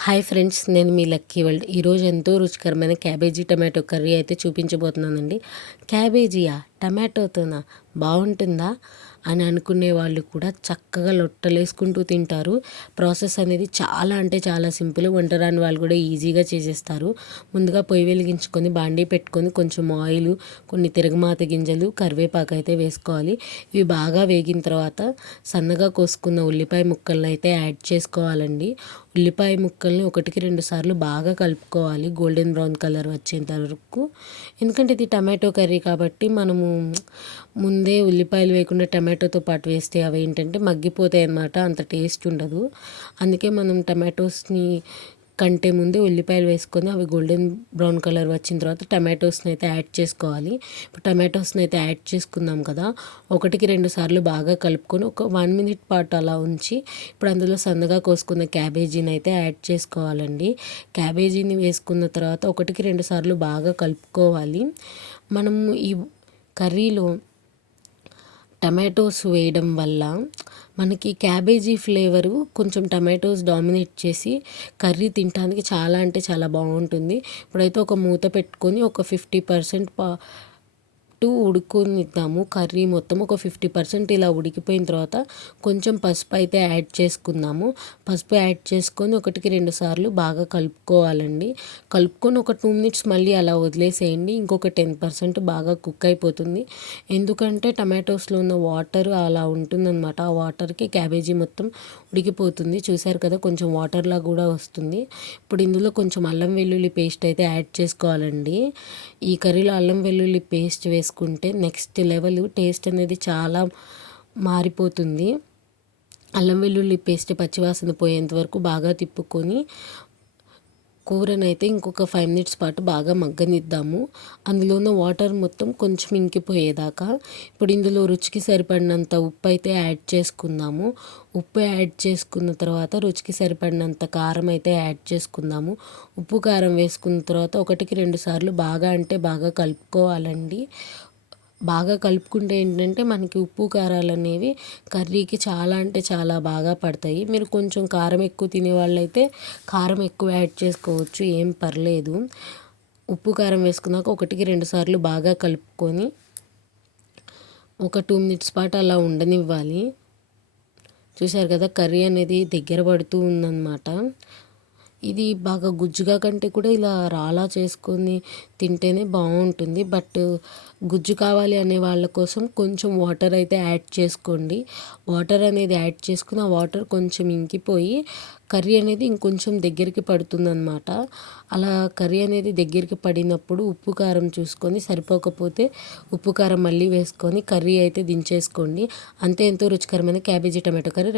Hi friends నేను మీ lucky world ఈరోజు ఎంతో రుచికరమైన క్యాబేజీ టమాటో కర్రీ అయితే చూపించబోతున్నానండి. క్యాబేజీయా? టమాటోతోనా? బాగుంటుందా? అని అనుకునే వాళ్ళు కూడా చక్కగా లొట్టలేసుకుంటూ తింటారు. ప్రాసెస్ అనేది చాలా అంటే చాలా సింపుల్. వంట రాని వాళ్ళు కూడా ఈజీగా చేసేస్తారు. ముందుగా పొయ్యి వెలిగించుకొని బాండీ పెట్టుకొని కొంచెం ఆయిల్ కొన్ని తిరగమాత గింజలు కరివేపాకు అయితే వేసుకోవాలి. ఇవి బాగా వేగిన తర్వాత సన్నగా కోసుకున్న ఉల్లిపాయ ముక్కలను అయితే యాడ్ చేసుకోవాలండి. ఉల్లిపాయ ముక్కల్ని ఒకటికి రెండు సార్లు బాగా కలుపుకోవాలి. గోల్డెన్ బ్రౌన్ కలర్ వచ్చేంత వరకు. ఎందుకంటే ఇది టమాటో కర్రీ కాబట్టి మనము ముందే ఉల్లిపాయలు వేయకుండా టమాటోతో పాటు వేస్తే అవి ఏంటంటే మగ్గిపోతాయి అన్నమాట అంత టేస్ట్ ఉండదు. అందుకే మనం టమాటోస్ని కంటే ముందే ఉల్లిపాయలు వేసుకొని అవి గోల్డెన్ బ్రౌన్ కలర్ వచ్చిన తర్వాత టమాటోస్ని అయితే యాడ్ చేసుకోవాలి. ఇప్పుడు టమాటోస్ని అయితే యాడ్ చేసుకుందాం కదా ఒకటికి రెండు సార్లు బాగా కలుపుకొని ఒక వన్ మినిట్ పాటు అలా ఉంచి ఇప్పుడు అందులో సన్నగా కోసుకున్న క్యాబేజీని అయితే యాడ్ చేసుకోవాలండి. క్యాబేజీని వేసుకున్న తర్వాత ఒకటికి రెండు సార్లు బాగా కలుపుకోవాలి. మనం ఈ కర్రీలో టమాటోస్ వేయడం వల్ల మనకి క్యాబేజీ ఫ్లేవరు కొంచెం టమాటోస్ డామినేట్ చేసి కర్రీ తినడానికి చాలా అంటే చాలా బాగుంటుంది. ఇప్పుడైతే ఒక మూత పెట్టుకొని ఒక ఫిఫ్టీ పర్సెంట్ పా టూ ఉడుకునిద్దాము. కర్రీ మొత్తం ఒక ఫిఫ్టీ పర్సెంట్ ఇలా ఉడికిపోయిన తర్వాత కొంచెం పసుపు అయితే యాడ్ చేసుకుందాము. పసుపు యాడ్ చేసుకొని ఒకటికి రెండు సార్లు బాగా కలుపుకోవాలండి. కలుపుకొని ఒక టూ మినిట్స్ మళ్ళీ అలా వదిలేసేయండి. ఇంకొక టెన్ పర్సెంట్ బాగా కుక్ అయిపోతుంది. ఎందుకంటే టమాటోస్లో ఉన్న వాటర్ అలా ఉంటుందన్నమాట. ఆ వాటర్కి క్యాబేజీ మొత్తం ఉడికిపోతుంది. చూసారు కదా కొంచెం వాటర్లా కూడా వస్తుంది. ఇప్పుడు ఇందులో కొంచెం అల్లం వెల్లుల్లి పేస్ట్ అయితే యాడ్ చేసుకోవాలండి. ఈ కర్రీలో అల్లం వెల్లుల్లి పేస్ట్ వేసి వేసుకుంటే నెక్స్ట్ లెవెల్ టేస్ట్ అనేది చాలా మారిపోతుంది. అల్లం వెల్లుల్లి పేస్ట్ పచ్చివాసన పోయేంత వరకు బాగా తిప్పుకొని కూరనైతే ఇంకొక ఫైవ్ మినిట్స్ పాటు బాగా మగ్గనిద్దాము. అందులో ఉన్న వాటర్ మొత్తం కొంచెం ఇంకిపోయేదాకా. ఇప్పుడు ఇందులో రుచికి సరిపడినంత ఉప్పు అయితే యాడ్ చేసుకుందాము. ఉప్పు యాడ్ చేసుకున్న తర్వాత రుచికి సరిపడినంత కారం అయితే యాడ్ చేసుకుందాము. ఉప్పు కారం వేసుకున్న తర్వాత ఒకటికి రెండు సార్లు బాగా అంటే బాగా కలుపుకోవాలండి. బాగా కలుపుకుంటే ఏంటంటే మనకి ఉప్పు కారాలు అనేవి కర్రీకి చాలా అంటే చాలా బాగా పడతాయి. మీరు కొంచెం కారం ఎక్కువ తినే వాళ్ళైతే కారం ఎక్కువ యాడ్ చేసుకోవచ్చు ఏం పర్లేదు. ఉప్పు కారం వేసుకున్నాక ఒకటికి రెండు సార్లు బాగా కలుపుకొని ఒక టూ మినిట్స్ పాటు అలా ఉండనివ్వాలి. చూశారు కదా కర్రీ అనేది దగ్గర పడుతూ ఉందన్నమాట. ఇది బాగా గుజ్జుగా కంటే కూడా ఇలా రాలా చేసుకొని తింటేనే బాగుంటుంది. బట్ గుజ్జు కావాలి అనే వాళ్ళ కోసం కొంచెం వాటర్ అయితే యాడ్ చేసుకోండి. వాటర్ అనేది యాడ్ చేసుకుని ఆ వాటర్ కొంచెం ఇంకిపోయి కర్రీ అనేది ఇంకొంచెం దగ్గరికి పడుతుందన్నమాట. అలా కర్రీ అనేది దగ్గరికి పడినప్పుడు ఉప్పు కారం చూసుకొని సరిపోకపోతే ఉప్పు కారం మళ్ళీ వేసుకొని కర్రీ అయితే దించేసుకోండి. అంతే ఎంతో రుచికరమైన క్యాబేజీ టమాటో కర్రీ